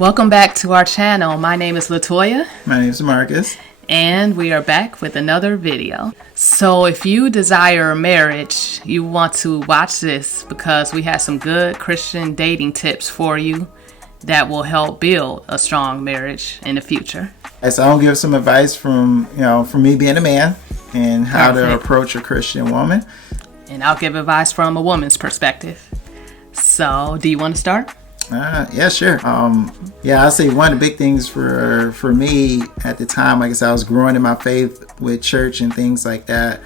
Welcome back to our channel. My name is Latoya. My name is Marcus. And we are back with another video. So if you desire marriage, you want to watch this because we have some good Christian dating tips for you that will help build a strong marriage in the future. So I'll give some advice from me being a man and how to approach a Christian woman. And I'll give advice from a woman's perspective. So do you want to start? Yeah, sure. I'll say one of the big things for me at the time, like I said, I was growing in my faith with church and things like that.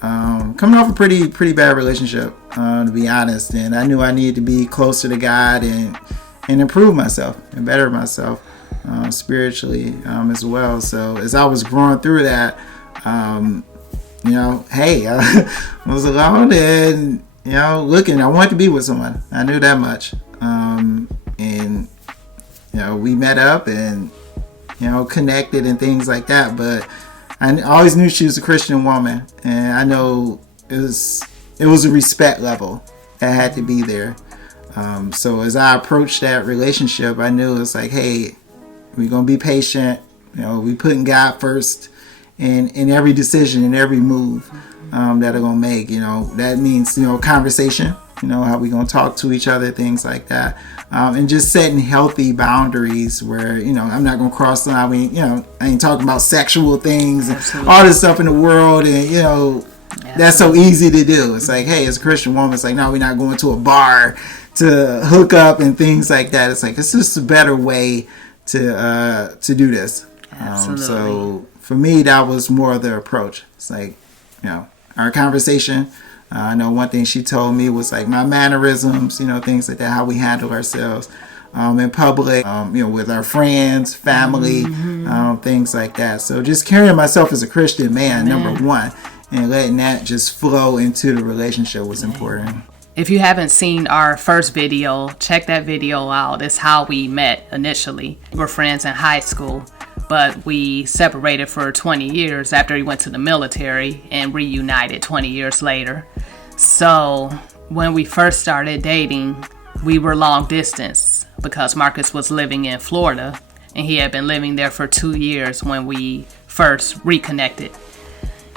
Coming off a pretty bad relationship, to be honest, and I knew I needed to be closer to God and improve myself and better myself spiritually as well. So as I was growing through that, I was alone and looking. I wanted to be with someone. I knew that much. We met up and connected and things like that, but I always knew she was a Christian woman, and I know it was a respect level that had to be there. So as I approached that relationship, I knew it's like, hey, we're gonna be patient. We putting God first in every decision and every move that I'm gonna make. That means conversation. How we gonna talk to each other, things like that, and just setting healthy boundaries where I'm not gonna cross the line. I ain't talking about sexual things and all this stuff in the world, and that's so easy to do. It's like, hey, as a Christian woman, it's like, no, we're not going to a bar to hook up and things like that. It's like, it's just a better way to do this. So for me, that was more of the approach. It's like, our conversation. I know one thing she told me was like my mannerisms, things like that, how we handle ourselves in public, with our friends, family, things like that. So just carrying myself as a Christian man, number one, and letting that just flow into the relationship was important. If you haven't seen our first video, check that video out. It's how we met initially. We were friends in high school, but we separated for 20 years after he went to the military and reunited 20 years later. So when we first started dating, we were long distance because Marcus was living in Florida and he had been living there for 2 years when we first reconnected.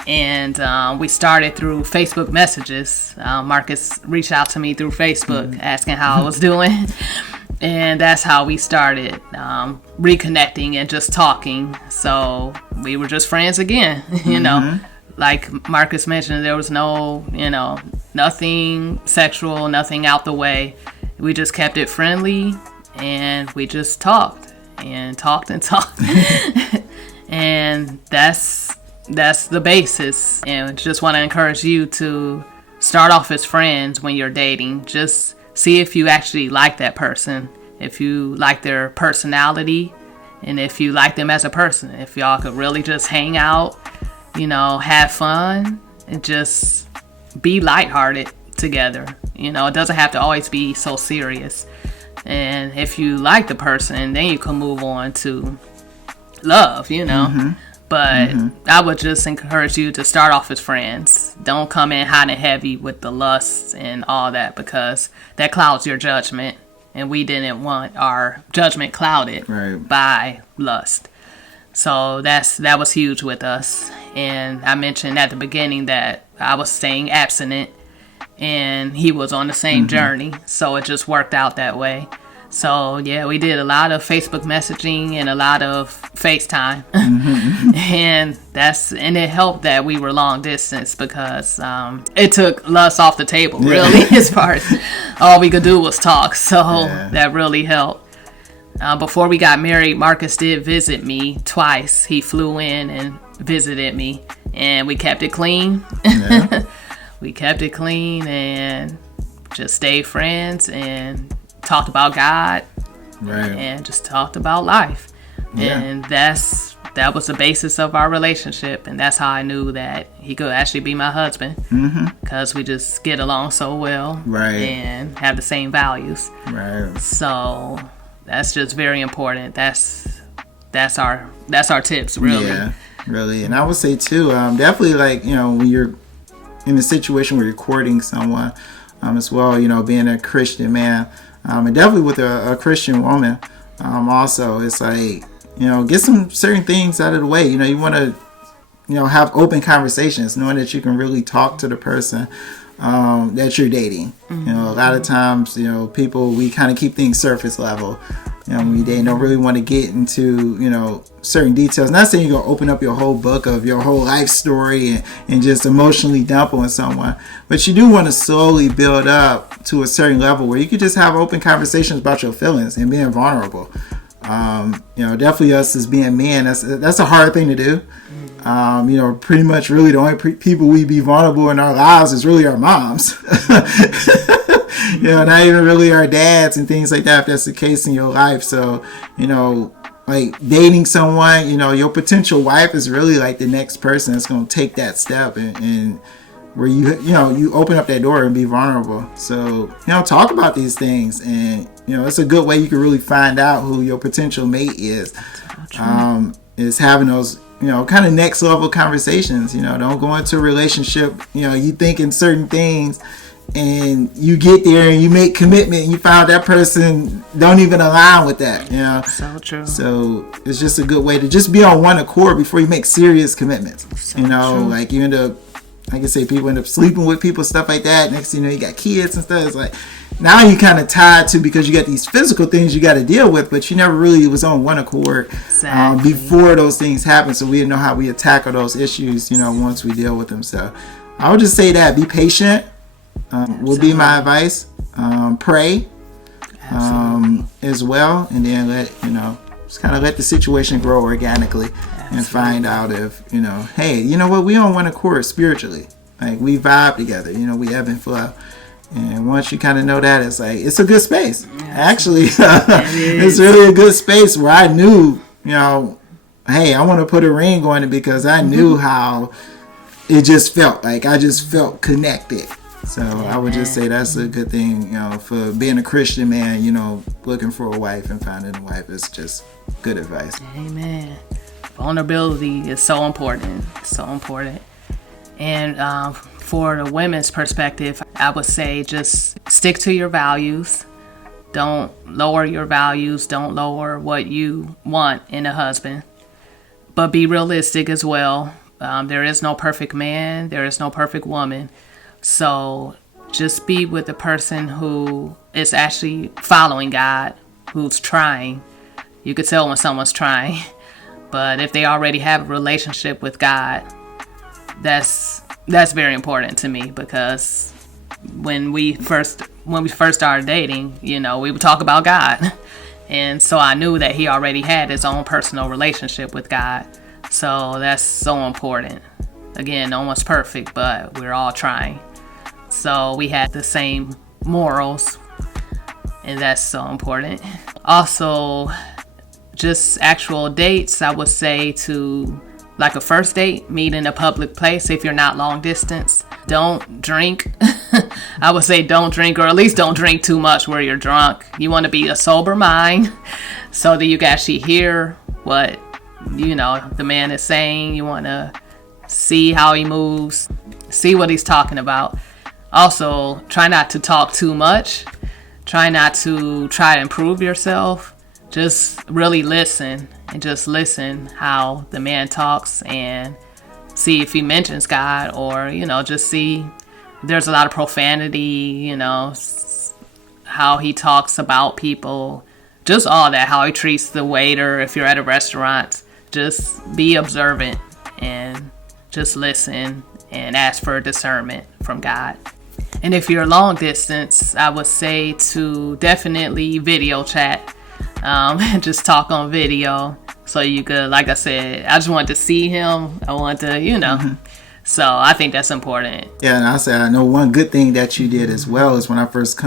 And we started through Facebook messages. Marcus reached out to me through Facebook asking how I was doing. And that's how we started reconnecting and just talking. So we were just friends again, Like Marcus mentioned, there was no, nothing sexual, nothing out the way. We just kept it friendly and we just talked and talked. And that's the basis. And just want to encourage you to start off as friends when you're dating. Just see if you actually like that person, if you like their personality, and if you like them as a person. If y'all could really just hang out, have fun, and just be lighthearted together. It doesn't have to always be so serious. And if you like the person, then you can move on to love, But I would just encourage you to start off as friends. Don't come in hot and heavy with the lust and all that, because that clouds your judgment. And we didn't want our judgment clouded by lust. So that was huge with us. And I mentioned at the beginning that I was staying abstinent and he was on the same journey. So it just worked out that way. So yeah, we did a lot of Facebook messaging and a lot of FaceTime. and it helped that we were long distance because it took lust off the table, really, as far as all we could do was talk. So that really helped. Before we got married, Marcus did visit me twice. He flew in and visited me, and we kept it clean. We kept it clean and just stayed friends and talked about God and just talked about life. And that was the basis of our relationship, and that's how I knew that he could actually be my husband, because we just get along so well and have the same values. So that's just very important. That's our tips, really. Really. And I would say too, definitely when you're in a situation where you're courting someone, as well, being a Christian man, and definitely with a Christian woman, Also, it's like, get some certain things out of the way. You want to, have open conversations, knowing that you can really talk to the person that you're dating. A lot of times, people, we kind of keep things surface level. When you date, don't really want to get into, certain details. Not saying you're going to open up your whole book of your whole life story and just emotionally dump on someone. But you do want to slowly build up to a certain level where you could just have open conversations about your feelings and being vulnerable. Definitely us as being men, that's a hard thing to do. Pretty much really the only people we be vulnerable in our lives is really our moms. Not even really our dads and things like that, if that's the case in your life. So, like dating someone, your potential wife is really like the next person that's going to take that step and where you open up that door and be vulnerable. So, talk about these things, and, it's a good way you can really find out who your potential mate is. Is having those, kind of next level conversations. Don't go into a relationship, you thinking certain things, and you get there and you make commitment and you find that person don't even align with that. So true. So it's just a good way to just be on one accord before you make serious commitments. So true. Like you end up, like I say, people end up sleeping with people, stuff like that. Next thing you know, you got kids and stuff. It's like now you kind of tied to, because you got these physical things you got to deal with, but you never really was on one accord before those things happen. So we didn't know how we would tackle those issues, once we deal with them. So I would just say that be patient. Would be my advice. Pray as well, and then just kind of let the situation grow organically. Absolutely. And find out if hey, what, we on one accord spiritually, like we vibe together, we ebb and flow. And once you kind of know that, it's like it's a good space. Actually, it's really a good space where I knew, hey, I want to put a ring on it, because I knew how it just felt. Like I just felt connected. So I would just say that's a good thing, for being a Christian man, looking for a wife and finding a wife is just good advice. Amen. Vulnerability is so important. So important. And for the women's perspective, I would say just stick to your values. Don't lower your values. Don't lower what you want in a husband. But be realistic as well. There is no perfect man. There is no perfect woman. So just be with the person who is actually following God, who's trying. You could tell when someone's trying. But if they already have a relationship with God, that's very important to me, because when we first started dating, we would talk about God. And so I knew that he already had his own personal relationship with God. So that's so important. Again, no one's perfect, but we're all trying. So we had the same morals, and that's so important. Also, just actual dates, I would say to, like a first date, meet in a public place if you're not long distance. Don't drink. I would say don't drink, or at least don't drink too much where you're drunk. You want to be a sober mind so that you can actually hear what, the man is saying. You want to see how he moves, see what he's talking about. Also, try not to talk too much. Try not to try to improve yourself. Just really listen, and just listen how the man talks, and see if he mentions God, or, just see there's a lot of profanity, how he talks about people, just all that, how he treats the waiter if you're at a restaurant. Just be observant and just listen and ask for discernment from God. And if you're long distance, I would say to definitely video chat. Just talk on video, so you could, like I said, I just want to see him. I want to, So I think that's important. Yeah, and I know one good thing that you did as well is when I first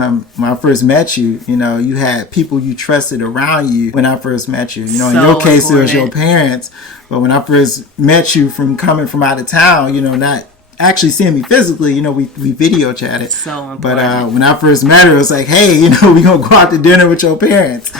met you, you had people you trusted around you when I first met you. In your case, important. It was your parents. But when I first met you coming from out of town, not actually seeing me physically, we video chatted. So important. But when I first met her, it was like, hey, we gonna go out to dinner with your parents.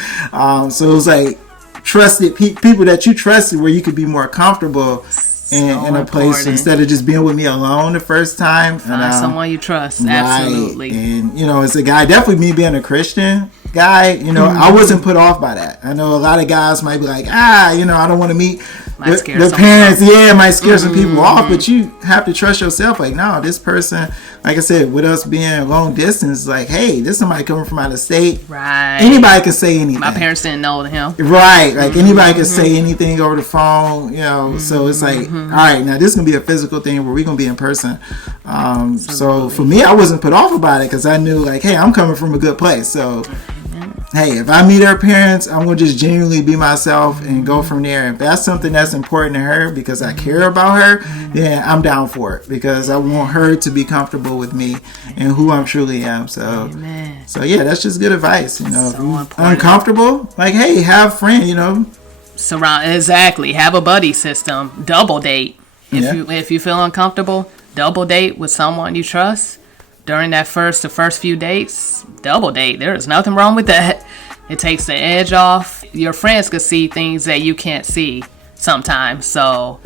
So it was like trusted people that you trusted, where you could be more comfortable in a place instead of just being with me alone the first time. Find someone you trust. Absolutely. Right. And it's a guy. Definitely me being a Christian. guy, you know, I wasn't put off by that. I know a lot of guys might be like, you know, I don't want to meet their parents. Yeah, it might scare some people off, but you have to trust yourself. Like, no, this person, like I said, with us being long distance, like, hey, this somebody coming from out of state. Right. Anybody can say anything. My parents didn't know him. Right. Like, anybody can say anything over the phone, you know. So it's like, all right, now this is going to be a physical thing where we're going to be in person. So for me, I wasn't put off about it because I knew, like, hey, I'm coming from a good place. So, hey, if I meet her parents, I'm going to just genuinely be myself and go from there. If that's something that's important to her because I care about her, then I'm down for it because I want her to be comfortable with me and who I truly am. So, yeah, that's just good advice. You know, So if you're uncomfortable, like, hey, have a friend, you know. Exactly. Have a buddy system. Double date. If you feel uncomfortable, double date with someone you trust. During the first few dates, double date. There is nothing wrong with that. It takes the edge off. Your friends can see things that you can't see sometimes. So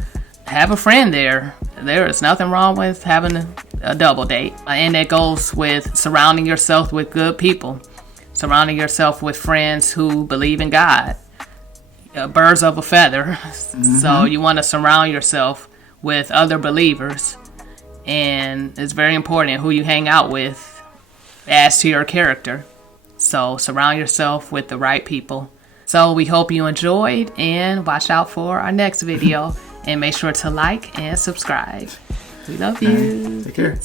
have a friend there. There is nothing wrong with having a double date. And it goes with surrounding yourself with good people. Surrounding yourself with friends who believe in God. Birds of a feather. So you want to surround yourself with other believers. And it's very important who you hang out with as to your character. So surround yourself with the right people. So we hope you enjoyed and watch out for our next video. And make sure to like and subscribe. We love you. Take care.